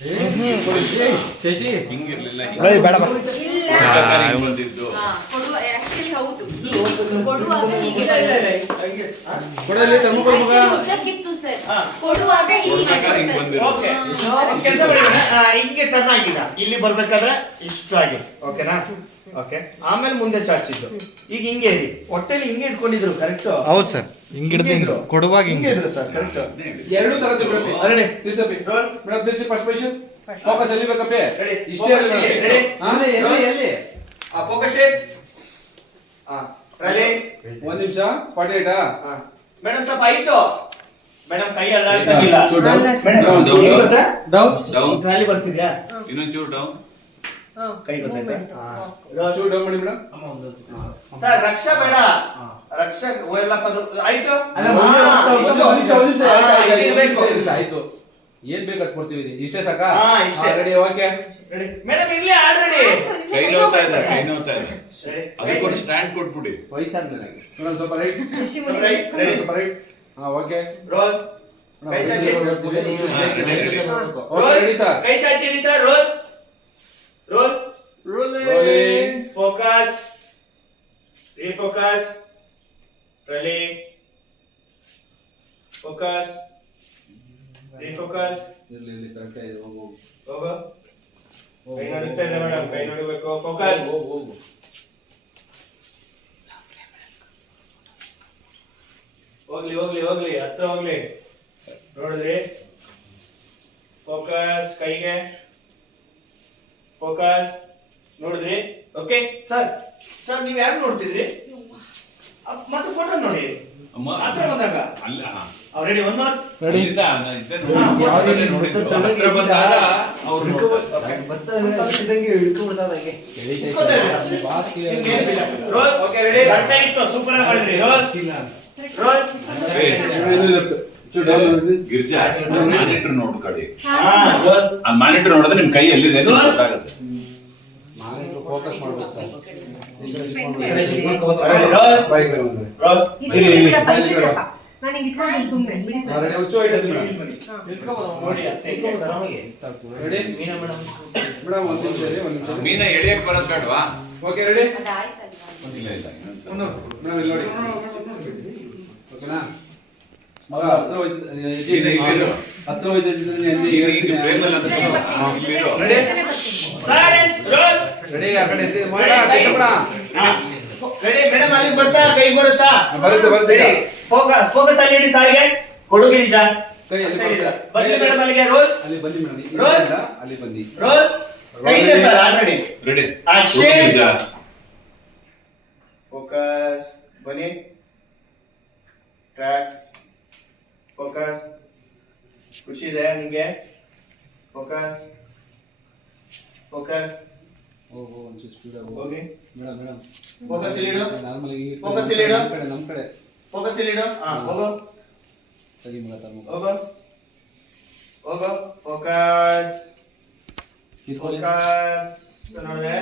ಶಶಿ ಹಿಂಗಿರ್ಲಿಲ್ಲ ಬೇಡ ಬಂದಿದ್ದು ಕೊಡುವ ಆಕ್ಚುಲಿ ಹೌದು ಕೊಡುವಾಗ ಹೀಗೆ ಕೊಡಲಿ ತಮ್ಮ ಉದ್ದಕ್ಕಿತ್ತು ಸರ್ ಕೊಡುವಾಗ ಹೀಗೆ ಓಕೆ ಕೆಲಸ ಮಾಡಿ ಹಿಂಗೆ ಟರ್ನ್ ಆಗಿದ ಇಲ್ಲಿ ಬರ್ಬೇಕಾದ್ರೆ ಇಷ್ಟು ಆಗಿದೆ ಓಕೆನಾ ಓಕೆ ಆಮೇಲೆ ಮುಂದೆ ಚಾಚಿದ್ದು ಈಗ ಹಿಂಗೆ ಇರಿ ಹೊಟ್ಟೆಲಿ ಹಿಂಗೆ ಇಟ್ಕೊಂಡಿದ್ರು ಕರೆಕ್ಟ್ ಹೌದು ಸರ್ ಹಿಂಗೆ ಹಿಡಿದು ಕೊಡುವಾಗ ಹಿಂಗೆ ಹಿಂಗೆ ಇದ್ರು ಸರ್ ಕರೆಕ್ಟ್ ಎರಡು ತರದ್ದು ಬಿಡಪ್ಪಿ ಅರಳಿ ತಿರ್ಸಪ್ಪಿ ಮೇಡಮ್ ತಿರ್ಸಿ ಫಸ್ಟ್ ಪೊಸಿಷನ್ ಫೋಕಸ್ ಎಲ್ಲಿ ಬೇಕಪ್ಪಿ Ready. ಇಷ್ಟೇ Focus ಇಲ್ಲಿ, ready. ಆಮೇಲೆ ಎಲ್ಲಿ ಆ ಫೋಕಸ್ ಶೇಪ್ ರಲಿ ಒಂದ್ ನಿಮಿಷ 48 ಮೇಡಮ್ ಸ್ವಲ್ಪ ಹೈಟ್ ಮೇಡಮ್ ಕೈ ಅಲ್ಲಾಡ್ಸಂಗಿಲ್ಲ Down, down, ಏನ್ ಗೊತ್ತಾ ಡೌನ್ ಡೌನ್ ಟ್ರಾಲಿ ಬರ್ತಿದ್ಯಾ ಇನ್ನೊಂಚೂರು ಡೌನ್ ಕೈ ಗೊತ್ತಾಯ್ತಾ ಚೂರು ಡೌನ್ ಮಾಡಿ ಮೇಡಮ್ ಸರ್ ರಕ್ಷಾ ಬೇಡ ರಕ್ಷಾ ಎಲ್ಲ ಪದ ಆಯ್ತು ಆಯ್ತು ಏನ್ ಬೇಕಾದ್ ಕೊಡ್ತೀವಿ ಇಷ್ಟೇ ಸಾಕಾ ಹಾ, ಇಷ್ಟೇ. ರೆಡಿ ಓಕೆ ಮೇಡಮ್ ಇರ್ಲಿ ಆಲ್ರೆಡಿ ಕೈ ನೋವ್ತಾ ಇದೆ ಕೈ ನೋವ್ತಾ ಇದೆ ಅದಕ್ಕೊಂದು ಸ್ಟ್ಯಾಂಡ್ ಕೊಟ್ಬಿಡಿ ವಯಸ್ಸಾದ ನನಗೆ ಮೇಡಮ್ ಸ್ವಲ್ಪ ರೈಟ್ ರೆಡಿ ಸ್ವಲ್ಪ ರೈಟ್ ಹಾ ಓಕೆ ರೋಲ್ ಕೈ ಚಾಚಿ ಓಕೆ ರೆಡಿ ಸರ್ ಕೈ ಚಾಚಿರಿ sir roll roll rolling focus refocus rally focus refocus ಇರ್ಲಿ ಕರೆಕ್ಟ್ ಇದೆ ಹೋಗು ಹೋಗು ಕೈ ನೋಡುತ್ತಾ ಇದೆ ಮೇಡಮ್ ಕೈ ನೋಡಬೇಕು ಫೋಕಸ್ ಹೋಗು ಹೋಗ್ಲಿ ಹೋಗ್ಲಿ ಹೋಗ್ಲಿ ಹತ್ರ ಹೋಗ್ಲಿ ನೋಡಿದ್ರಿ ಫೋಕಸ್ ಕೈಗೆ ಫೋಕಸ್ ನೋಡಿದ್ರಿ ಓಕೆ ಸರ್ ಸರ್ ನೀವು ಯಾರು ನೋಡ್ತಿದ್ರಿ ಮತ್ತೆ ಫೋಟೋ ನೋಡಿ ಅಮ್ಮ ಹತ್ರ ಬಂದಾಗ ಅಲ್ಲ ರೆಡಿ ಒನ್ ಮೋರ್ ಅಲ್ಲಿಂದ ಇದ್ದೇ ನೋಡಿದ್ದು ಹತ್ರ ಬಂದಾಗ ಅವ್ರು ರೋಲ್ ಓಕೆ ರೆಡಿ ಕರೆಕ್ಟ್ ಆಗಿತ್ತು ಸೂಪರ್ ಆಗಿ ಮಾಡಿದ್ರಿ ರೋಲ್ ರೋಲ್ ಗಿರ್ಜಾ ಮಾನಿಟರ್ ನೋಡ್ಕೊಳ್ಳಿ ಹಾ ರೋಲ್ ಆ ಮಾನಿಟರ್ ನೋಡಿದ್ರೆ ನಿಮ್ ಕೈ ಎಲ್ಲಿದೆ ಅಂತ ಗೊತ್ತಾಗುತ್ತೆ ನಾನು ಫೋಕಸ್ ಮಾಡ್ಬೇಕು ಸರ್ ರೋಲ್ ಬೈಕ್ ಬಂದ್ರೆ ರೋಲ್ ನನಗೆ ಇಟ್ಕೊಂಡು ಸುಮ್ಮನೆ ಬಿಡಿ ಸರ್ ರೆಡಿ ಹುಚ್ಚು ಐಟದು ಮೇಡಮ್ ನೋಡಿ ಅತ್ತೆ ರೆಡಿ ಮೀನಾ ಮೇಡಮ್ ಮೇಡಮ್ ಒಂದು ನಿಮಿಷ ಇರಿ ಒಂದು ನಿಮಿಷ ಮೀನ ಎಳಿಯಕ್ ಬರೋದ್ ಬೇಡವಾ ಓಕೆ ರೆಡಿ ಅದಾಯ್ತಲ್ವಾ ಇಲ್ಲ ಇಲ್ಲ ಇನ್ನೊಂದ್ಸಲ. ಮೇಡಮ್ ಇಲ್ಲಿ ನೋಡಿ ಓಕೆನಾ ಮಗ ಹತ್ರ ಹೋಯ್ತು ಈಗ ಇಲ್ಲಿರು. ಹತ್ರ ಹೋಯ್ತಿದ್ರೆ ಈಗ ಈಗ frame ಅಲ್ಲಿ ಅಂತ ಇಲ್ಲಿರು. ಸೈಲೆನ್ಸ್ ರೋಲ್ ರೆಡಿ ಆ ಕಡೆ ಎತ್ತಿ ಮಾಡ ಕಷ್ಟಪಡ ರೆಡಿ ಮೇಡಮ್ ಅಲ್ಲಿ ಬರ್ತಾ ಕೈ ಬರುತ್ತಾ ಬರುತ್ತೆ ಫೋಕಸ್ ಫೋಕಸ್ ಅಲ್ಲಿ ಇಡಿ ಸಾರಿಗೆ ಕೊಡುಗೆ ನಿಜ ಕೈ ಅಲ್ಲಿ ಬರುತ್ತೆ. ಬನ್ನಿ ಮೇಡಮ್ ಅಲ್ಲಿಗೆ ರೋಲ್ ಅಲ್ಲಿ ಬನ್ನಿ ಮೇಡಮ್ ರೋಲ್. ಅಲ್ಲಿ ಬನ್ನಿ ರೋಲ್ ಕೈ ಇದೆ sir already ready Action. Girja focus ಬನ್ನಿ ಟ್ರ್ಯಾಕ್ ಫೋಕಸ್ ಖುಷಿ ಇದೆ ನಿಮಗೆ ಫೋಕಸ್ ಫೋಕಸ್ ಓಹೋ ಒಂಚೂರು ಸ್ಪೀಡ್ ಹೋಗಿ ಮೇಡಮ್ ಮೇಡಮ್ ಫೋಕಸ್ ಇಲ್ಲಿ ಇಡು ನಾರ್ಮಲ್ ಆಗಿ Focus ಇಲ್ಲಿ ಇಡು. ನಮ್ಮ ಕಡೆ ಫೋಕಸ್ ಇಲ್ಲಿ ಇಡು ಹಾ ಹೋಗು ಸರಿ ಮಗ ತಮ್ಮ ಹೋಗು ಹೋಗು ಫೋಕಸ್ ಕಿತ್ಕೊಳ್ಳಿ ಫೋಕಸ್ ನೋಡಿದೆ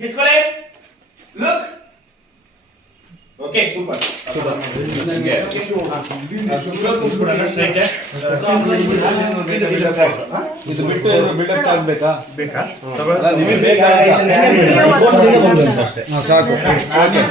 ಕಿತ್ಕೊಳ್ಳಿ ಲುಕ್ ಓಕೆ ಸೂಪರ್ ಹಂಗೆ. ಇದು ಬಿಟ್ಟು ಏನೋ ಬಿಲ್ಡಪ್ ಆಗಬೇಕಾ ಬೇಕಾ ನಿಮಗೆ ಬೇಕಾ ಬೇಕಾ ಸಾಕು ಓಕೆ